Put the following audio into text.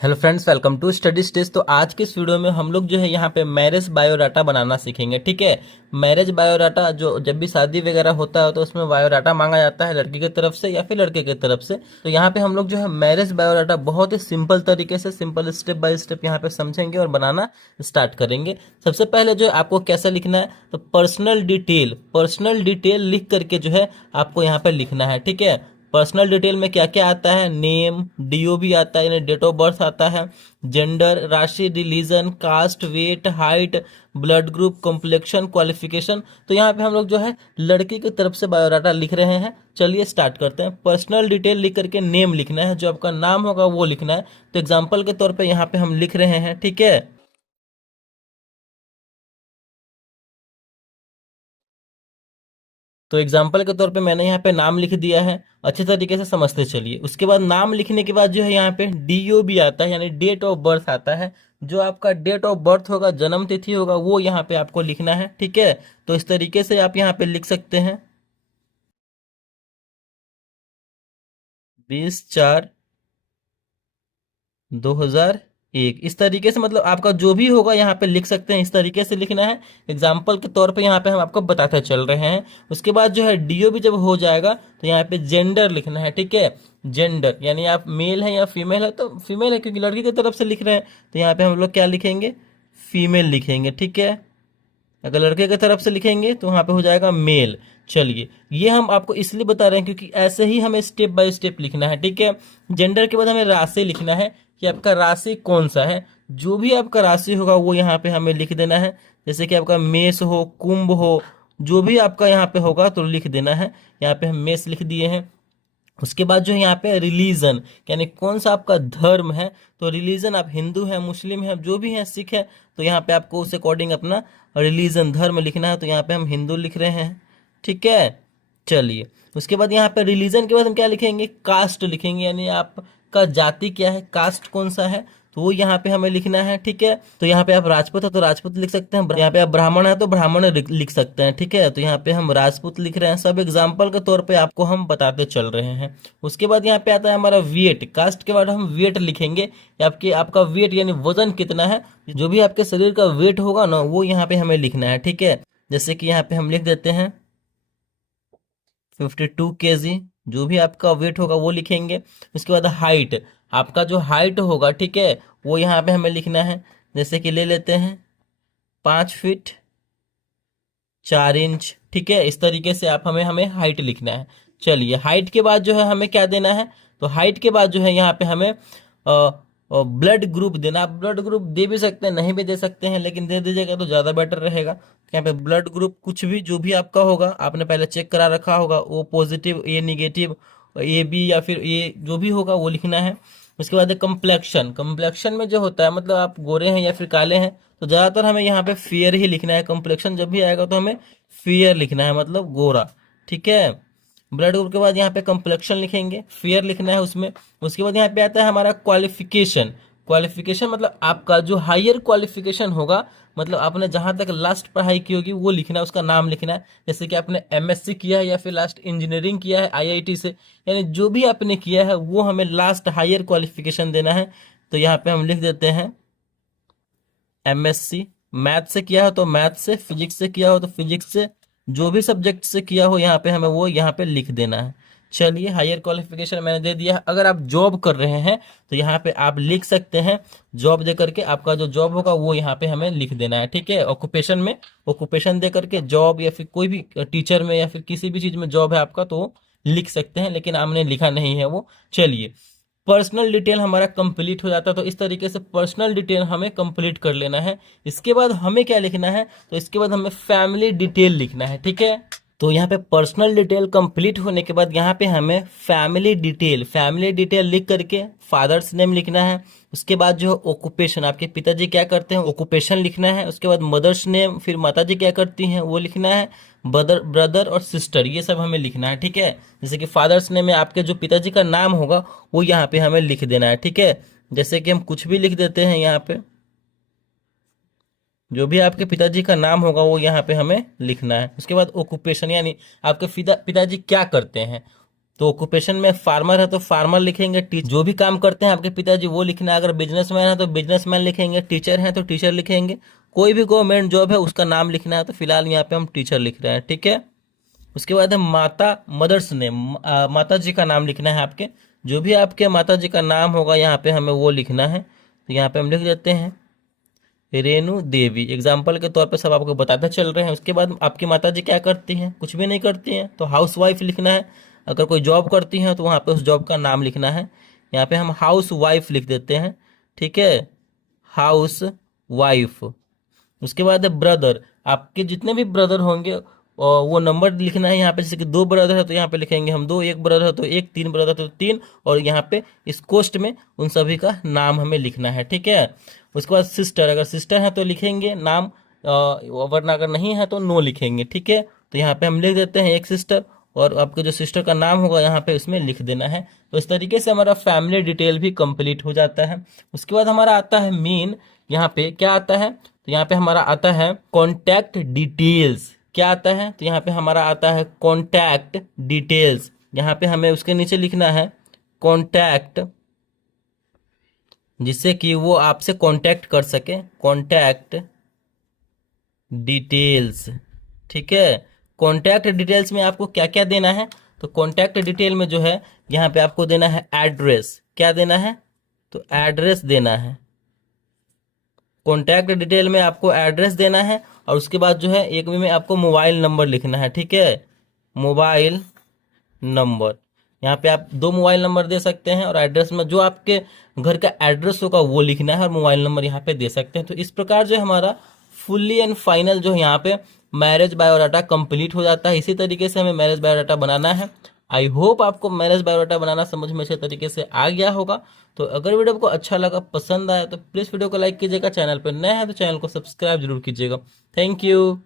Hello friends, welcome to study stage. तो आज के इस वीडियो में हम लोग जो है यहाँ पे मैरिज बायोडाटा बनाना सीखेंगे। ठीक है, मैरिज बायोडाटा जो जब भी शादी वगैरह होता है तो उसमें बायोडाटा मांगा जाता है लड़की की तरफ से या फिर लड़के की तरफ से। तो यहाँ पे हम लोग जो है मैरिज बायोडाटा बहुत ही सिंपल तरीके से, सिंपल स्टेप बाय स्टेप यहाँ पे समझेंगे और बनाना स्टार्ट करेंगे। सबसे पहले जो है आपको कैसे लिखना है, तो पर्सनल डिटेल लिख करके जो है आपको यहाँ पे लिखना है। ठीक है, पर्सनल डिटेल में क्या क्या आता है, नेम, डीओ भी आता है यानी डेट ऑफ बर्थ आता है, जेंडर, राशि, religion, caste, weight, height, blood group, complexion, qualification. तो यहाँ पे हम लोग जो है लड़की की तरफ से बायोडाटा लिख रहे हैं। चलिए स्टार्ट करते हैं। पर्सनल डिटेल लिख करके नेम लिखना है, जो आपका नाम होगा वो लिखना है। तो एग्जाम्पल के तौर पर यहाँ पे हम लिख रहे हैं। ठीक है, तो एग्जाम्पल के तौर पे मैंने यहाँ पे नाम लिख दिया है। अच्छे तरीके से समझते चलिए। उसके बाद नाम लिखने के बाद जो है यहाँ पे डीओ भी आता है यानी डेट ऑफ बर्थ आता है। जो आपका डेट ऑफ बर्थ होगा, जन्म तिथि होगा, वो यहाँ पे आपको लिखना है। ठीक है, तो इस तरीके से आप यहाँ पे लिख सकते हैं 20/4/2001। इस तरीके से मतलब आपका जो भी होगा यहाँ पे लिख सकते हैं। इस तरीके से लिखना है। एग्जाम्पल के तौर पे यहाँ पे हम आपको बताते चल रहे हैं। उसके बाद जो है डीओ भी जब हो जाएगा तो यहाँ पे जेंडर लिखना है। ठीक है, जेंडर यानी आप मेल है या फीमेल है, तो फीमेल है क्योंकि लड़की की तरफ से लिख रहे हैं। तो यहाँ पे हम लोग क्या लिखेंगे, फीमेल लिखेंगे। ठीक है, अगर लड़के की तरफ से लिखेंगे तो वहाँ पे हो जाएगा मेल। चलिए, ये हम आपको इसलिए बता रहे हैं क्योंकि ऐसे ही हमें स्टेप बाय स्टेप लिखना है। ठीक है, जेंडर के बाद हमें राशि लिखना है कि आपका राशि कौन सा है। जो भी आपका राशि होगा वो यहाँ पे हमें लिख देना है। जैसे कि आपका मेष हो, कुंभ हो, जो भी आपका यहाँ पे होगा तो लिख देना है। यहाँ पे हम मेष लिख दिए हैं। उसके बाद जो है यहाँ पे रिलीजन यानी कौन सा आपका धर्म है। तो रिलीजन आप हिंदू हैं, मुस्लिम हैं, जो भी हैं, सिख है, तो यहाँ पे आपको उस अकॉर्डिंग अपना रिलीजन धर्म लिखना है। तो यहाँ पे हम हिंदू लिख रहे हैं। ठीक है, चलिए। उसके बाद यहाँ पे रिलीजन के बाद हम क्या लिखेंगे, कास्ट लिखेंगे यानी आपका जाति क्या है, कास्ट कौन सा है, तो वो यहाँ पे हमें लिखना है। ठीक है, तो यहाँ पे आप राजपूत है तो राजपूत लिख सकते हैं, यहाँ पे आप ब्राह्मण है तो ब्राह्मण लिख सकते हैं। ठीक है, तो यहाँ पे हम राजपूत लिख रहे हैं। सब एग्जाम्पल के तौर पे आपको हम बताते चल रहे हैं। उसके बाद यहाँ पे आता है हमारा वेट। कास्ट के बाद हम वेट लिखेंगे कि आपका वेट यानी वजन कितना है। जो भी आपके शरीर का वेट होगा ना वो यहाँ पे हमें लिखना है। ठीक है, जैसे कि यहाँ पे हम लिख देते हैं 52 kg। जो भी आपका वेट होगा वो लिखेंगे। उसके बाद हाइट, आपका जो हाइट होगा, ठीक है, वो यहाँ पे हमें लिखना है। जैसे कि ले लेते हैं 5 फीट 4 इंच। ठीक है, इस तरीके से आप हमें हमें हाइट लिखना है। चलिए, हाइट के बाद जो है हमें क्या देना है, तो हाइट के बाद जो है यहाँ पे हमें ब्लड ग्रुप देना। आप ब्लड ग्रुप दे भी सकते हैं, नहीं भी दे सकते हैं, लेकिन दे दीजिएगा तो ज़्यादा बेटर रहेगा। यहाँ पे ब्लड ग्रुप कुछ भी जो भी आपका होगा, आपने पहले चेक करा रखा होगा, वो positive, A negative, A B या फिर ए जो भी होगा वो लिखना है। उसके बाद कम्प्लेक्शन। कम्प्लेक्शन में जो होता है मतलब आप गोरे हैं या फिर काले हैं, तो ज़्यादातर हमें यहाँ पे फेयर ही लिखना है। कम्प्लेक्शन जब भी आएगा तो हमें फेयर लिखना है, मतलब गोरा। ठीक है, ब्लड ग्रुप के बाद यहाँ पे कम्प्लेक्शन लिखेंगे, फेयर लिखना है उसमें। उसके बाद यहाँ पे आता है हमारा क्वालिफिकेशन। क्वालिफिकेशन मतलब आपका जो हायर क्वालिफिकेशन होगा, मतलब आपने जहाँ तक लास्ट पढ़ाई की होगी वो लिखना है, उसका नाम लिखना है। जैसे कि आपने एमएससी किया है या फिर लास्ट इंजीनियरिंग किया है आईआईटी से, यानी जो भी आपने किया है वो हमें लास्ट हायर क्वालिफिकेशन देना है। तो यहाँ पे हम लिख देते हैं एमएससी। मैथ से किया हो तो मैथ से, फिजिक्स से किया हो तो फिजिक्स से, जो भी सब्जेक्ट से किया हो यहाँ पे हमें वो यहाँ पे लिख देना है। चलिए, हायर क्वालिफिकेशन मैंने दे दिया है। अगर आप जॉब कर रहे हैं तो यहाँ पे आप लिख सकते हैं जॉब दे करके, आपका जो जॉब होगा वो यहाँ पे हमें लिख देना है। ठीक है, ऑक्यूपेशन में ऑक्यूपेशन दे करके जॉब, या फिर कोई भी टीचर में या फिर किसी भी चीज़ में जॉब है आपका तो लिख सकते हैं, लेकिन आपने लिखा नहीं है वो। चलिए, पर्सनल डिटेल हमारा कंप्लीट हो जाता है। तो इस तरीके से पर्सनल डिटेल हमें कंप्लीट कर लेना है। इसके बाद हमें क्या लिखना है, तो इसके बाद हमें फैमिली डिटेल लिखना है। ठीक है, तो यहाँ पे पर्सनल डिटेल कंप्लीट होने के बाद यहाँ पे हमें फैमिली डिटेल लिख करके फादर्स नेम लिखना है। उसके बाद जो ऑक्यूपेशन, आपके पिताजी क्या करते हैं, ऑक्यूपेशन लिखना है। उसके बाद मदर्स नेम, फिर माताजी क्या करती हैं वो लिखना है। ब्रदर और सिस्टर, ये सब हमें लिखना है। ठीक है, जैसे कि फादर्स नेम में आपके जो पिताजी का नाम होगा वो यहाँ पे हमें लिख देना है। ठीक है, जैसे कि हम कुछ भी लिख देते हैं यहाँ पे, जो भी आपके पिताजी का नाम होगा वो यहाँ पे हमें लिखना है। उसके बाद ऑक्यूपेशन यानी आपके पिताजी क्या करते हैं, तो ऑक्यूपेशन में फार्मर है तो फार्मर लिखेंगे, जो भी काम करते हैं आपके पिताजी वो लिखना है, अगर बिजनेसमैन है तो बिजनेसमैन लिखेंगे, टीचर है तो टीचर लिखेंगे, कोई भी गवर्नमेंट जॉब है उसका नाम लिखना है, तो फिलहाल यहाँ पे हम टीचर लिख रहे हैं, ठीक है। उसके बाद है माता, मदर्स नेम, माता जी का नाम लिखना है आपके, जो भी आपके माता जी का नाम होगा यहाँ पे हमें वो लिखना है, तो यहाँ पे हम लिख देते हैं रेणु देवी, एग्जाम्पल के तौर पे सब आपको बताते चल रहे हैं। उसके बाद आपकी माता जी क्या करती हैं, कुछ भी नहीं करती हैं, तो हाउस वाइफ लिखना है। अगर कोई जॉब करती हैं तो वहाँ पे उस जॉब का नाम लिखना है, यहाँ पे हम हाउस वाइफ लिख देते हैं, ठीक है, हाउस वाइफ। उसके बाद है ब्रदर, आपके जितने भी ब्रदर होंगे और वो नंबर लिखना है यहाँ पे, जैसे कि 2 ब्रदर है तो यहाँ पे लिखेंगे हम 2, 1 ब्रदर है तो 1, 3 ब्रदर है तो 3, और यहाँ पे इस कोष्ट में उन सभी का नाम हमें लिखना है, ठीक है। उसके बाद सिस्टर, अगर सिस्टर है तो लिखेंगे नाम, वरना अगर नहीं है तो नो लिखेंगे, ठीक है। तो यहाँ पे हम लिख देते हैं एक सिस्टर, और आपके जो सिस्टर का नाम होगा यहाँ पे उसमें लिख देना है। तो इस तरीके से हमारा फैमिली डिटेल भी कंप्लीट हो जाता है। उसके बाद हमारा आता है मेन, यहाँ पे क्या आता है, तो यहाँ पे हमारा आता है कॉन्टैक्ट डिटेल्स। क्या आता है, तो यहाँ पे हमारा आता है कॉन्टैक्ट डिटेल्स। यहाँ पे हमें उसके नीचे लिखना है कॉन्टैक्ट, जिससे कि वो आपसे कॉन्टैक्ट कर सके, कॉन्टैक्ट डिटेल्स, ठीक है। कॉन्टैक्ट डिटेल्स में आपको क्या क्या देना है, तो कॉन्टैक्ट डिटेल में जो है यहाँ पे आपको देना है एड्रेस। क्या देना है, तो एड्रेस देना है। कॉन्टैक्ट डिटेल में आपको एड्रेस देना है, और उसके बाद जो है एक में आपको मोबाइल नंबर लिखना है, ठीक है, मोबाइल नंबर। यहाँ पे आप 2 मोबाइल नंबर दे सकते हैं, और एड्रेस में जो आपके घर का एड्रेस होगा वो लिखना है, और मोबाइल नंबर यहाँ पे दे सकते हैं। तो इस प्रकार जो है हमारा फुल्ली एंड फाइनल जो है यहाँ पे मैरिज बायोडाटा कंप्लीट हो जाता है। इसी तरीके से हमें मैरिज बायोडाटा बनाना है। आई होप आपको मैरिज बायोडाटा बनाना समझ में अच्छे तरीके से आ गया होगा। तो अगर वीडियो आपको अच्छा लगा, पसंद आया, तो प्लीज़ वीडियो को लाइक कीजिएगा, चैनल पर नए हैं तो चैनल को सब्सक्राइब जरूर कीजिएगा। Thank you.